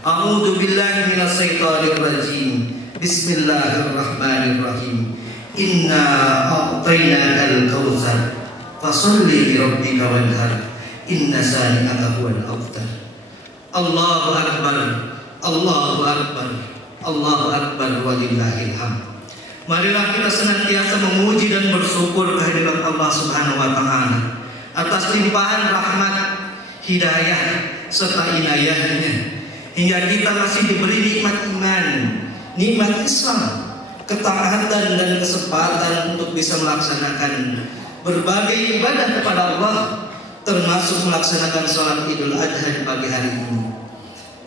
A'udzu billahi minasyaitonir rajim. Bismillahirrahmanirrahim. Inna a'tainakal kautsar fasholli li rabbika wanhar. Inna shani'aka huwal abtar. Allahu akbar. Allahu akbar. Allahu akbar walillahil hamd. Marilah kita senantiasa memuji dan bersyukur kehadirat Allah Subhanahu wa taala atas limpahan rahmat, hidayah serta inayahnya, hingga kita masih diberi nikmat iman, nikmat Islam, ketaatan dan kesempatan untuk bisa melaksanakan berbagai ibadah kepada Allah, termasuk melaksanakan sholat Idul Adha di pagi hari ini.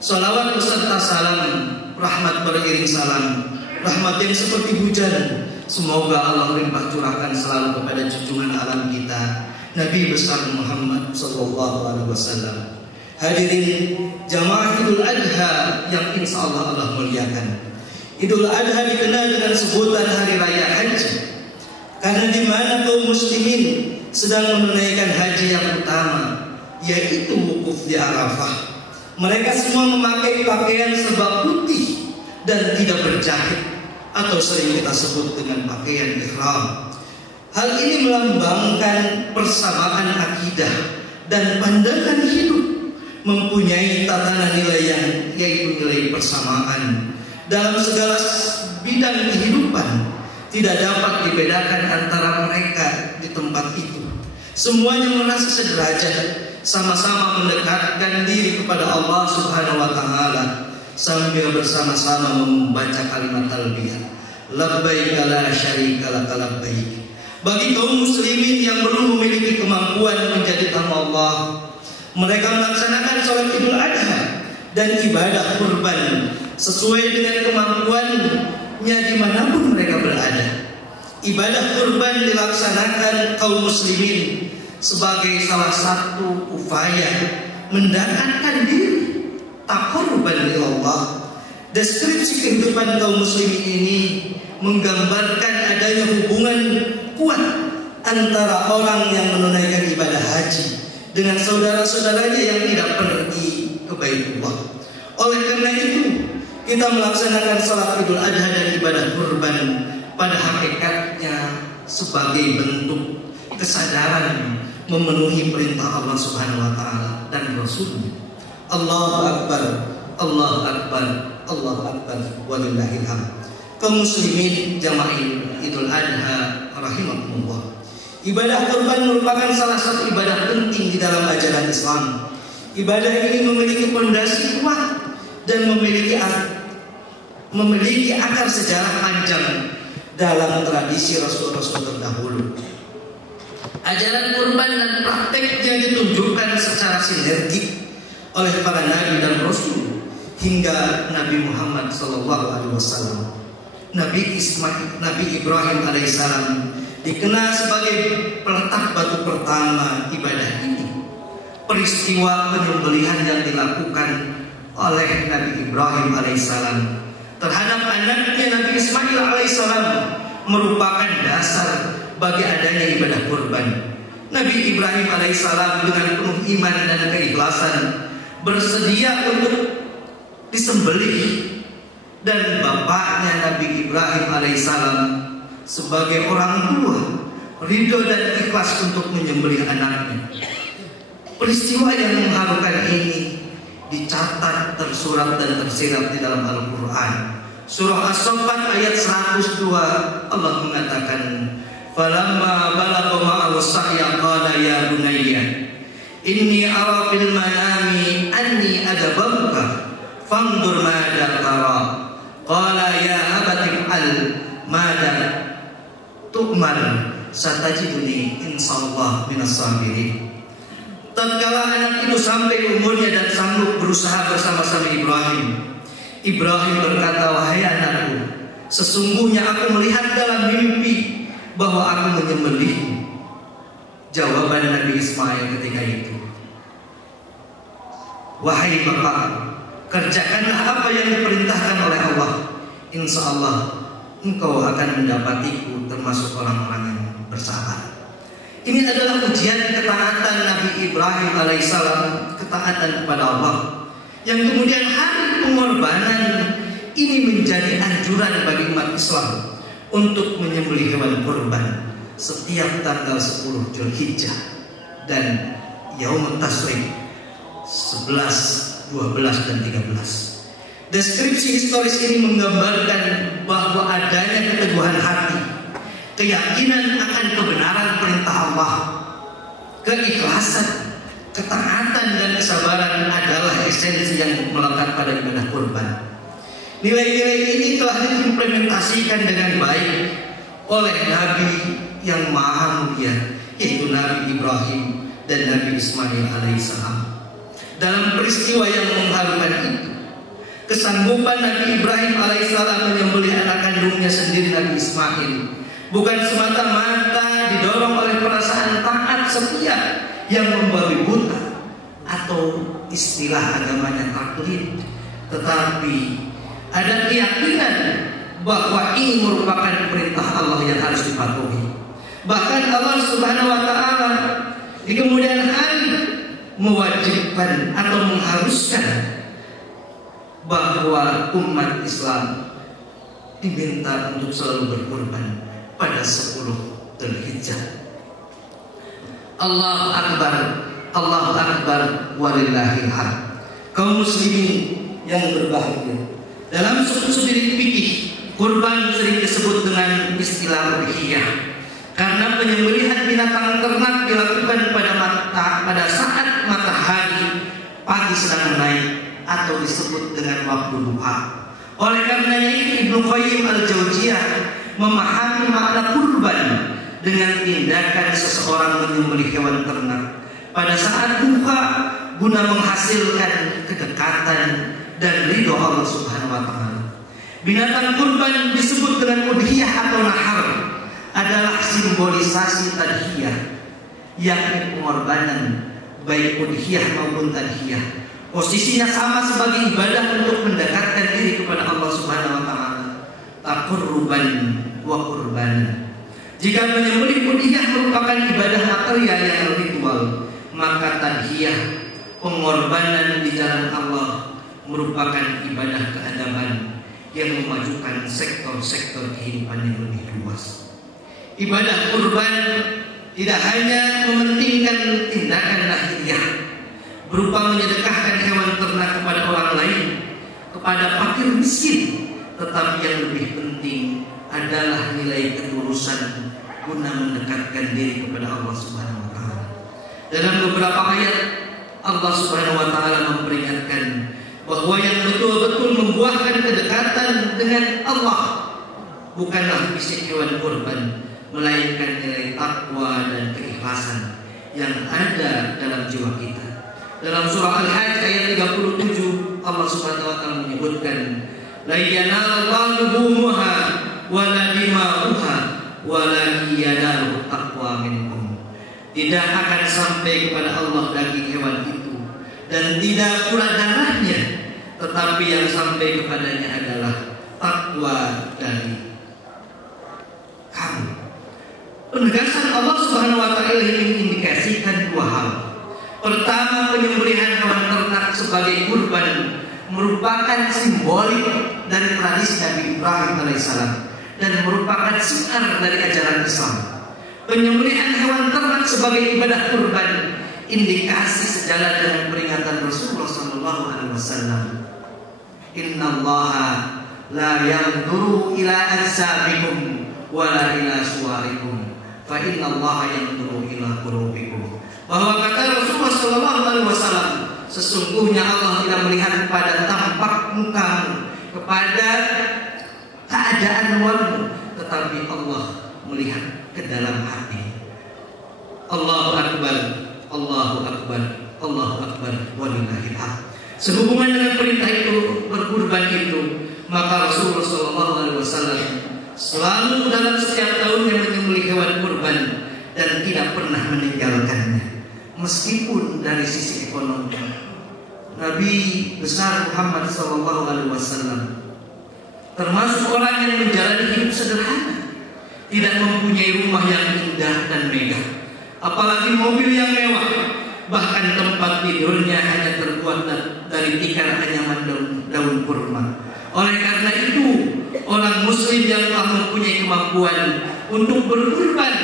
Sholawat beserta salam, rahmat beriring salam, rahmat yang seperti hujan, semoga Allah limpah curahkan selalu kepada junjungan alam kita, Nabi besar Muhammad sallallahu alaihi wasallam. Hadirin jamaah Idul Adha yang insya Allah muliakan. Idul Adha dikenal dengan sebutan hari raya haji, karena di mana kaum muslimin sedang menunaikan haji yang utama, yaitu wukuf di Arafah. Mereka semua memakai pakaian serba putih dan tidak berjahit, atau sering kita sebut dengan pakaian ihram. Hal ini melambangkan persamaan akidah dan pandangan hidup, mempunyai tatanan nilai yang yaitu nilai persamaan dalam segala bidang kehidupan. Tidak dapat dibedakan antara mereka di tempat itu. Semuanya merasa sederajat, sama-sama mendekatkan diri kepada Allah Subhanahu wa taala sambil bersama-sama membaca kalimat talbiyah, labbaik la syarika lak labbaik. Bagi kaum muslimin yang belum memiliki kemampuan menjadi tamu Allah, mereka melaksanakan sholat Idul Adha dan ibadah kurban sesuai dengan kemampuannya dimanapun mereka berada. Ibadah kurban dilaksanakan kaum muslimin sebagai salah satu upaya mendekatkan diri, taqarruban ila Allah. Deskripsi kehidupan kaum muslimin ini menggambarkan adanya hubungan kuat antara orang yang menunaikan ibadah haji dengan saudara-saudaranya yang tidak pergi ke Baitullah. Oleh karena itu, kita melaksanakan salat Idul Adha dan ibadah kurban pada hakikatnya sebagai bentuk kesadaran memenuhi perintah Allah Subhanahu wa taala dan Rasulnya. Allahu akbar, Allahu akbar, Allahu akbar walillahil hamd. Kaum muslimin jamaah Idul Adha rahimakumullah. Ibadah kurban merupakan salah satu ibadah penting di dalam ajaran Islam. Ibadah ini memiliki fondasi kuat dan memiliki akar sejarah panjang dalam tradisi Rasul-Rasul terdahulu. Ajaran kurban dan prakteknya ditunjukkan secara sinergik oleh para nabi dan rasul hingga Nabi Muhammad SAW. Nabi Ibrahim alaihissalam dikenal sebagai peletak batu pertama ibadah ini. Peristiwa penyembelihan yang dilakukan oleh Nabi Ibrahim alaihissalam terhadap anaknya Nabi Ismail alaihissalam merupakan dasar bagi adanya ibadah kurban. Nabi Ibrahim alaihissalam dengan penuh iman dan keikhlasan bersedia untuk disembelih, dan bapaknya Nabi Ibrahim alaihissalam sebagai orang tua ridho dan ikhlas untuk menyembelih anaknya. Peristiwa yang mengharukan ini dicatat, tersurat dan tersirat di dalam Al-Quran. Surah As-Saffat ayat 102, Allah mengatakan, falamma balagha ma'ahu sa'ya qala ya bunayya inni ara fil manami anni adabbuka fanzur madza tara qala ya abati al madza tu'mar satajiduni insyaallah minas sabirin. Tatkala anak itu sampai umurnya dan sanggup berusaha bersama-sama Ibrahim berkata, wahai anakku, sesungguhnya aku melihat dalam mimpi bahwa aku menyembelihmu. Jawaban Nabi Ismail ketika itu, wahai bapak, kerjakanlah apa yang diperintahkan oleh Allah. Insya Allah engkau akan mendapatiku termasuk orang-orang yang bersabar. Ini adalah ujian ketaatan Nabi Ibrahim alaihissalam, ketaatan kepada Allah, yang kemudian hari kurbanan ini menjadi anjuran bagi umat Islam untuk menyembelih hewan kurban setiap tanggal 10 Dzulhijjah dan Yaumut Tashrik 11, 12 dan 13. Deskripsi historis ini menggambarkan bahwa adanya keteguhan hati, keyakinan akan kebenaran perintah Allah, keikhlasan, ketaatan dan kesabaran adalah esensi yang melekat pada ibadah kurban. Nilai-nilai ini telah diimplementasikan dengan baik oleh Nabi yang maha mulia, yaitu Nabi Ibrahim dan Nabi Ismail alaihissalam. Dalam peristiwa yang mengharukan itu, kesanggupan Nabi Ibrahim alaihissalam menyembelih anak kandungnya sendiri, Nabi Ismail, bukan semata-mata didorong oleh perasaan taat setia yang membabi buta atau istilah agamanya taklid, tetapi ada keyakinan bahwa ini merupakan perintah Allah yang harus dipatuhi. Bahkan Allah Subhanahu wa taala di kemudian hari mewajibkan atau mengharuskan bahwa umat Islam diminta untuk selalu berkorban pada 10 Dzulhijjah. Allahu Akbar, Allahu Akbar, walillahil hamd. Kaum muslimin yang berbahagia, dalam suku fikih, kurban sering disebut dengan istilah udhiyah karena penyembelihan binatang ternak dilakukan pada saat matahari pagi sedang naik atau disebut dengan waktu duha. Oleh karenanya Ibnu Qayyim al-Jauziyah memahami makna kurban dengan tindakan seseorang menyembelih hewan ternak pada saat duha guna menghasilkan kedekatan dan ridho Allah Subhanahu wa taala. Binatang kurban disebut dengan udhiyah atau nahar adalah simbolisasi tadhiyah, yakni pengorbanan baik udhiyah maupun tadhiyah. Posisinya sama sebagai ibadah untuk mendekatkan diri kepada Allah Subhanahu wa taala. Taqarruban wa qurbanan. Jika menyembelih udhiyah merupakan ibadah material yang ritual, maka tadhiyah, pengorbanan di jalan Allah, merupakan ibadah keadaban yang memajukan sektor-sektor kehidupan yang lebih luas. Ibadah kurban tidak hanya mementingkan tindakan lahiriah berupa menyedekahkan hewan ternak kepada orang lain, kepada fakir miskin, tetapi yang lebih penting adalah nilai ketulusan guna mendekatkan diri kepada Allah Subhanahu wa taala. Dalam beberapa ayat Allah Subhanahu wa taala memperingatkan bahwa yang betul-betul membuahkan kedekatan dengan Allah bukanlah fisik hewan kurban, melainkan nilai takwa dan keikhlasan yang ada dalam jiwa kita. Dalam surah Al-Hajj ayat 37 Allah Subhanahu wa taala menyebutkan la yanalallahu luhumuha wala dima'uha walakin yanaluhu taqwa minkum. Tidak akan sampai kepada Allah daging hewan itu dan tidak pula darahnya, tetapi yang sampai kepadanya adalah takwa dari kamu. Penegasan Allah Subhanahu wa taala ini mengindikasikan dua hal. Pertama, penyembelihan hewan ternak sebagai kurban merupakan simbolik dari tradisi Nabi Ibrahim alaihissalam dan merupakan siar dari ajaran Islam. Penyembelihan hewan ternak sebagai ibadah kurban indikasi sejalan dengan peringatan Rasulullah SAW. Innallaha la yanzuru ila ajsamikum wala ila suwarikum, fa innallaha yanzuru ila qulubikum. Bahwa kata Rasulullah SAW, sesungguhnya Allah tidak melihat kepada tampak mukamu, kepada keadaan luarmu, tetapi Allah melihat ke dalam hati. Allahu Akbar, Allahu Akbar, Allahu Akbar, walillahil hamd. Sehubungan dengan perintah itu, berkurban itu, maka Rasulullah SAW selalu dalam setiap tahunnya menyembelih hewan kurban dan tidak pernah meninggalkannya. Meskipun dari sisi ekonomi, Nabi besar Muhammad SAW termasuk orang yang menjalani hidup sederhana, tidak mempunyai rumah yang indah dan megah, apalagi mobil yang mewah. Bahkan tempat tidurnya hanya terbuat dari tikar anyaman daun daun kurma. Oleh karena itu, orang muslim yang telah mempunyai kemampuan untuk berkurban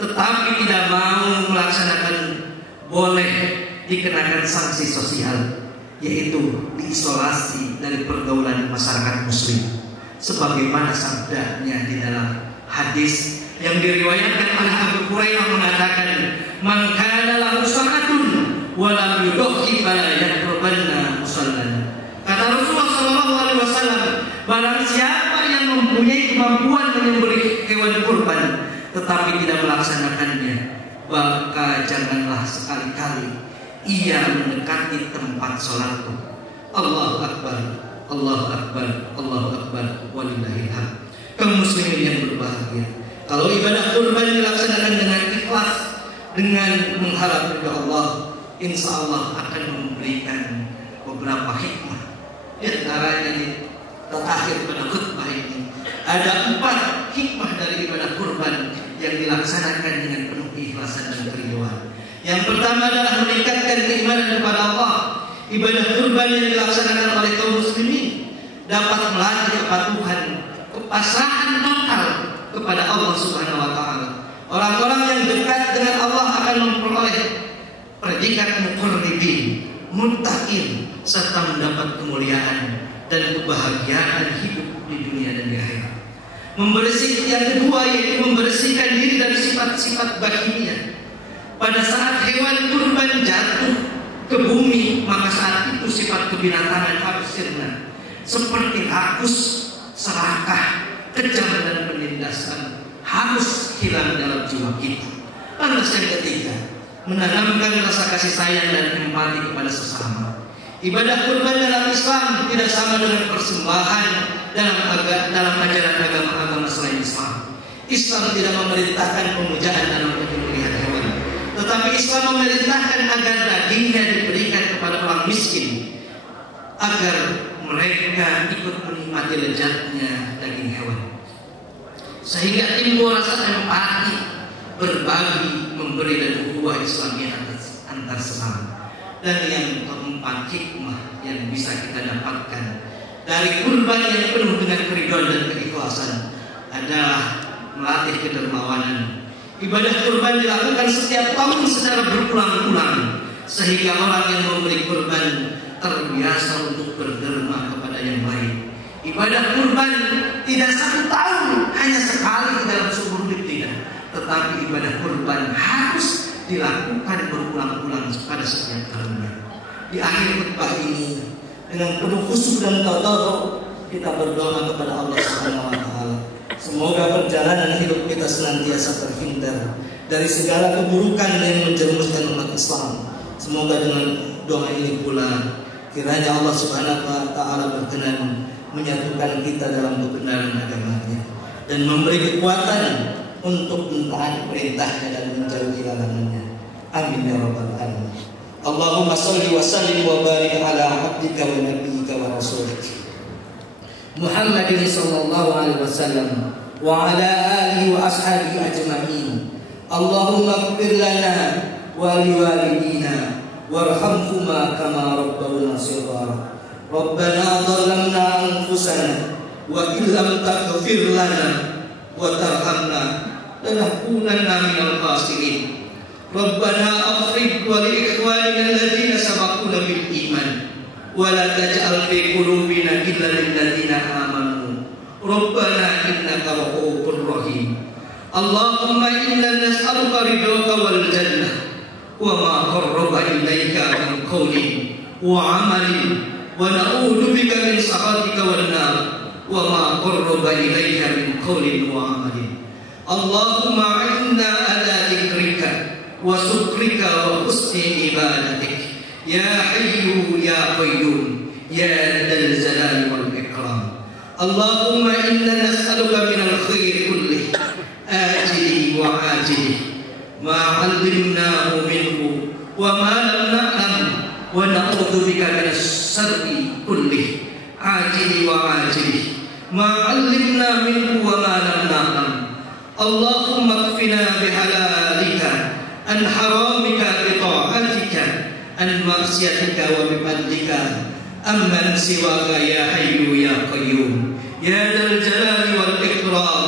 tetapi tidak mau melaksanakan, boleh dikenakan sanksi sosial, yaitu diisolasi dari pergaulan masyarakat muslim, sebagaimana sabdanya di dalam hadis yang diriwayatkan oleh Abu Hurairah mengatakan, "Man kana lahu sa'atun wa lam yudhi fala yaqrabanna musallana." Kata Rasulullah SAW, barang siapa yang mempunyai kemampuan menyembelih hewan kurban tetapi tidak melaksanakannya, maka janganlah sekali-kali ia mendekati tempat sholatku. Allahu Akbar, Allahu Akbar, Allahu Akbar, walillahil hamd. Kaum muslimin yang berbahagia, kalau ibadah kurban dilaksanakan dengan ikhlas, dengan mengharap ridha Allah, insya Allah akan memberikan beberapa hikmah. Di antaranya terakhir pada khutbah ini ada 4 hikmah dari ibadah kurban yang dilaksanakan dengan penuh keikhlasan dan keridhaan. Yang pertama adalah meningkatkan keimanan kepada Allah. Ibadah kurban yang dilaksanakan oleh kaum muslimin dapat melatih kepatuhan, kepasrahan total kepada Allah Subhanahu wa taala. Orang-orang yang dekat dengan Allah akan memperoleh predikat muqarribin, muttaqin, serta mendapat kemuliaan dan kebahagiaan hidup di dunia dan di akhirat. Yang kedua yaitu membersihkan diri dari sifat-sifat bakhiliyah. Pada saat hewan kurban jatuh ke bumi, maka saat itu sifat kebinatangan harus sirna, seperti rakus, serakah, kejam dan penindasan harus hilang dalam jiwa kita. Lantas yang ketiga, menanamkan rasa kasih sayang dan empati kepada sesama. Ibadah kurban dalam Islam tidak sama dengan persembahan dalam ajaran agama-agama selain Islam. Islam tidak memerintahkan pemujaan dalam penyembelihan hewan, tetapi Islam memerintahkan agar dagingnya diberikan kepada orang miskin, agar mereka ikut menikmati lezatnya daging hewan, sehingga timbul rasa empati, berbagi, memberi dan ukhuwah Islamiyah antar sesama. Dan yang keempat, hikmah yang bisa kita dapatkan dari kurban yang penuh dengan keridhaan dan keikhlasan adalah melatih kedermawanan. Ibadah kurban dilakukan setiap tahun secara berulang-ulang, sehingga orang yang memberi kurban terbiasa untuk berderma kepada yang lain. Ibadah kurban tidak 1 tahun, hanya sekali dalam seumur hidup tidak, tetapi ibadah kurban harus dilakukan berulang-ulang pada setiap tahunnya. Di akhir khutbah ini, dengan penuh khusyuk dan tawadhu, kita berdoa kepada Allah Subhanahu wa taala. Semoga perjalanan hidup kita senantiasa terhindar dari segala keburukan yang menjerumuskan umat Islam. Semoga dengan doa ini pula kiranya Allah Subhanahu wa taala berkenan menyatukan kita dalam kebenaran agama-Nya dan memberi kekuatan untuk mentaati perintahnya dan menjauhi larangannya. Amin ya rabbal alamin. Allahumma shalli wa sallim wa barik ala abdika wa nabiyyika wa rasulika Muhammadin sallallahu alaihi wasallam wa ala alihi wa ashabihi ajma'in. Allahumma ighfir lana wa liwalidina warhamhuma kama rabbawna shighara. Rabbana dhalamna anfusana wa illam taghfir lana wa tarhamna lanakunanna minal khasirin. Rabbana afriq wa li ikhwanina alladhina sabaquna bil iman wa la taj'al fi qulubina ghillan lil ladzina amanu. Rabbana innaka ra'ufur rahim. Allahumma inna nas'aluka ridhaka wal jannah wa ma qarraba ilaika min qawlin wa 'amalin wa na'udzu bika min sakhatika wan nar wa ma qarraba ilaika min qawlin wa 'amalin. Allahumma 'inna ala dzikrika wa syukrika wa husni ibadatik ya hayyu ya qayyum ya dzal jalali wal ikram. Allahumma inna nas'aluka minal khairi kullih ajili wa ajili ma 'allimnahu minhu wa ma lam na'lam wa na'udzu bika minas syarri kullih ajili wa ajili ma 'allimna minhu wa ma lam na'lam. Allahumma kfina bihalalika an haramika bi ta'atika an maksiatika wa bi fadlika amman siwaka ya hayyu ya qayyum ya dzal jalali wal ikram.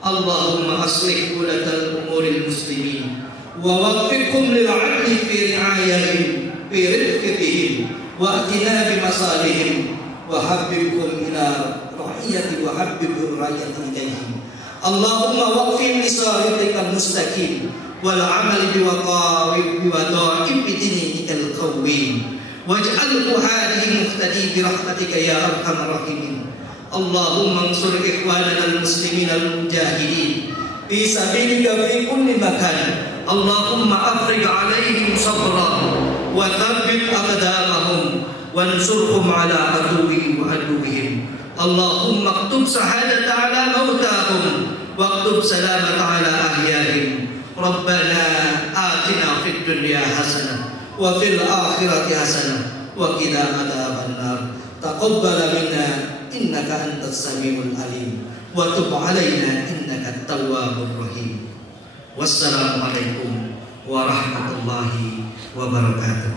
Allahumma aslih wulatal umuril muslimin wa waffiqhum lil 'adli fi ri'ayatihim fi rifqihim wa atina bi masalihim wa habbibhum ila ra'iyati wa habbib ra'iyati ilayhim. Allahumma waqfim li siratikal mustaqim wal 'amali bi wada'im bi dinikal qawwim waj'alhu hadihi muhtadi bi rahmatika ya arhamar rahimin. Allahumma ansur ikhwanana al-muslimin al-mujahidin fi sabilika fi kulli makan. Allahumma afrigh 'alaihim sabran wa thabbit aqdamahum wansurhum 'ala aduwwihim wa aduwwihim. Allahumma aktub sahadata 'ala mautahum waktub salamata 'ala ahyahim. Rabbana atina fid dunya hasanah wa fil akhirati hasanah wa qina adzabannar. Taqabbal minna innaka antas samiul alim wa tub alaina innaka tawwabur rahim. Wassalamualaikum warahmatullahi wabarakatuh.